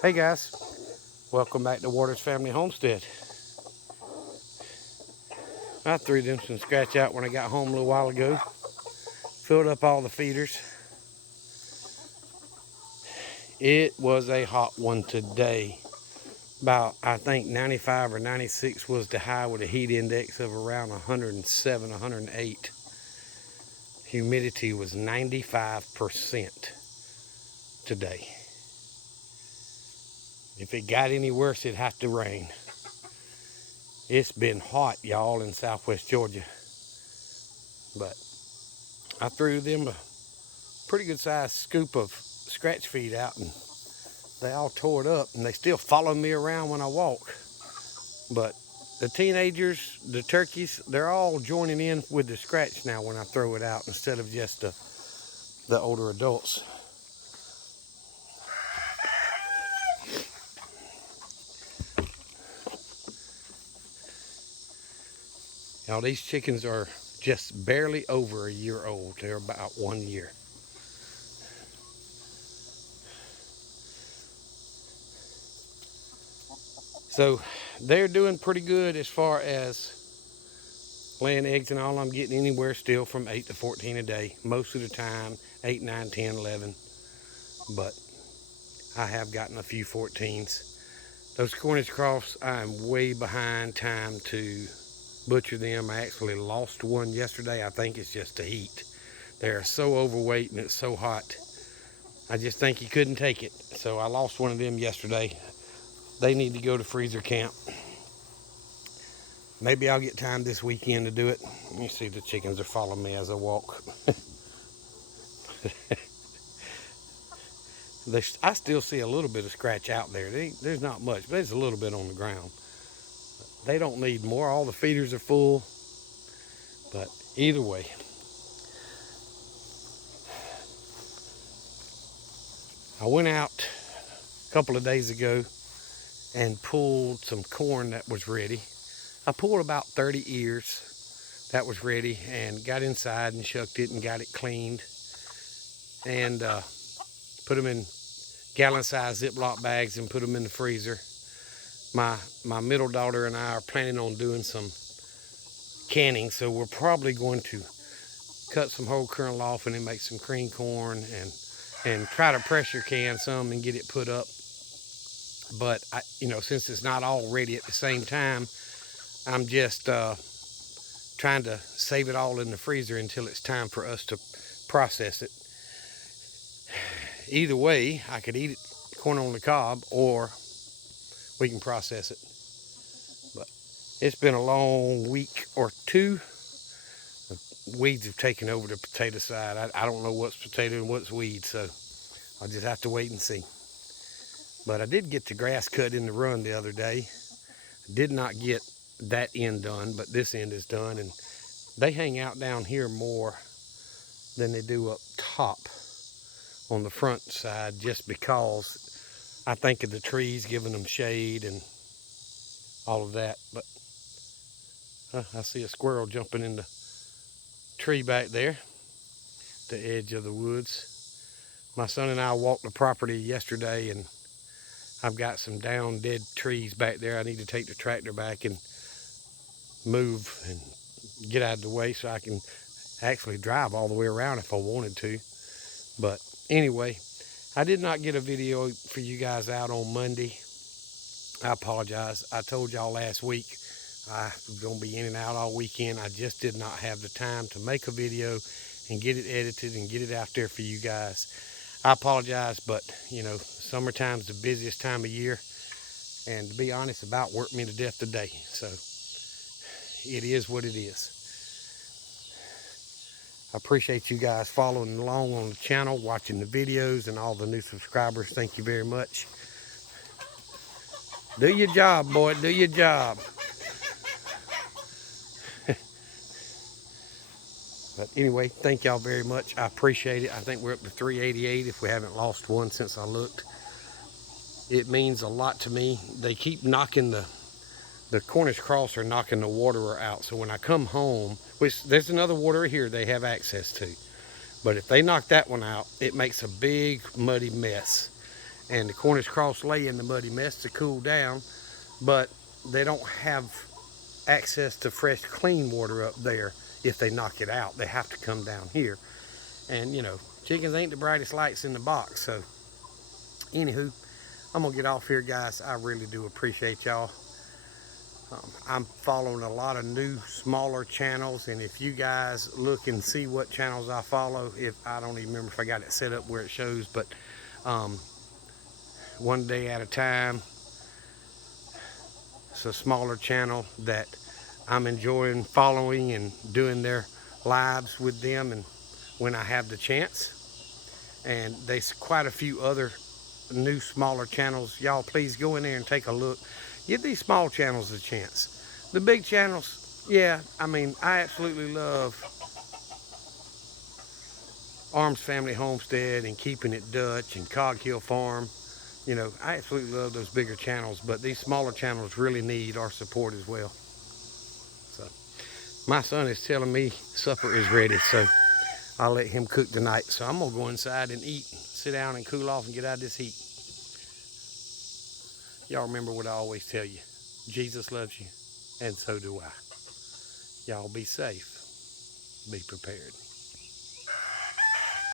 Hey guys, welcome back to Waters Family Homestead. I threw them some scratch out when I got home a little while ago. Filled up all the feeders. It was a hot one today. About, I think 95 or 96 was the high with a heat index of around 107, 108. Humidity was 95% today. If it got any worse, it'd have to rain. It's been hot, y'all, in southwest Georgia. But I threw them a pretty good sized scoop of scratch feed out, and they all tore it up, and they still follow me around when I walk. But the teenagers, the turkeys, they're all joining in with the scratch now when I throw it out instead of just the older adults. Now these chickens are just barely over a year old. They're about 1 year. So they're doing pretty good as far as laying eggs and all. I'm getting anywhere still from 8 to 14 a day. Most of the time, 8, 9, 10, 11. But I have gotten a few 14s. Those Cornish crofts, I'm way behind time to butcher them. I actually lost one yesterday. I think it's just the heat. They're so overweight and it's so hot. I just think he couldn't take it. So I lost one of them yesterday. They need to go to freezer camp. Maybe I'll get time this weekend to do it. You see the chickens are following me as I walk. I still see a little bit of scratch out there. There's not much, but there's a little bit on the ground. They don't need more. All the feeders are full. But either way, I went out a couple of days ago and pulled some corn that was ready. I pulled about 30 ears that was ready and got inside and shucked it and got it cleaned and put them in gallon-sized Ziploc bags and put them in the freezer. My middle daughter and I are planning on doing some canning, so we're probably going to cut some whole kernel off and then make some cream corn and try to pressure can some and get it put up. But since it's not all ready at the same time, I'm just trying to save it all in the freezer until it's time for us to process it. Either way, I could eat it corn on the cob, or we can process it. But it's been a long week or two. The weeds have taken over the potato side. I don't know what's potato and what's weeds, so I'll just have to wait and see. But I did get the grass cut in the run the other day. Did not get that end done, but this end is done, and they hang out down here more than they do up top on the front side, just because I think of the trees giving them shade and all of that. But I see a squirrel jumping in the tree back there, the edge of the woods. My son and I walked the property yesterday, and I've got some down dead trees back there. I need to take the tractor back and move and get out of the way so I can actually drive all the way around if I wanted to. But anyway, I did not get a video for you guys out on Monday. I apologize. I told y'all last week I was going to be in and out all weekend. I just did not have the time to make a video and get it edited and get it out there for you guys. I apologize, but summertime's the busiest time of year, and to be honest, about worked me to death today. So it is what it is. I appreciate you guys following along on the channel, watching the videos, and all the new subscribers. Thank you very much. Do your job, boy. Do your job. But anyway, thank y'all very much. I appreciate it. I think we're up to 388 if we haven't lost one since I looked. It means a lot to me. They keep knocking the Cornish cross are knocking the waterer out. So when I come home, which there's another waterer here they have access to, but if they knock that one out, it makes a big muddy mess. and the Cornish cross lay in the muddy mess to cool down, but they don't have access to fresh clean water up there. If they knock it out, they have to come down here. And you know, chickens ain't the brightest lights in the box. So anywho, I'm gonna get off here, guys. I really do appreciate y'all. I'm following a lot of new smaller channels, and if you guys look and see what channels I follow, if I don't even remember if I got it set up where it shows, but one day at a time, it's a smaller channel that I'm enjoying following and doing their lives with them, and when I have the chance. And there's quite a few other new smaller channels. Y'all please go in there and take a look. Give these small channels a chance. The big channels, yeah, I mean, I absolutely love Arms Family Homestead and Keeping It Dutch and Cog Hill Farm. You know, I absolutely love those bigger channels, but these smaller channels really need our support as well. So my son is telling me supper is ready, so I'll let him cook tonight. So I'm gonna go inside and eat, sit down and cool off and get out of this heat. Y'all remember what I always tell you. Jesus loves you, and so do I. Y'all be safe. Be prepared.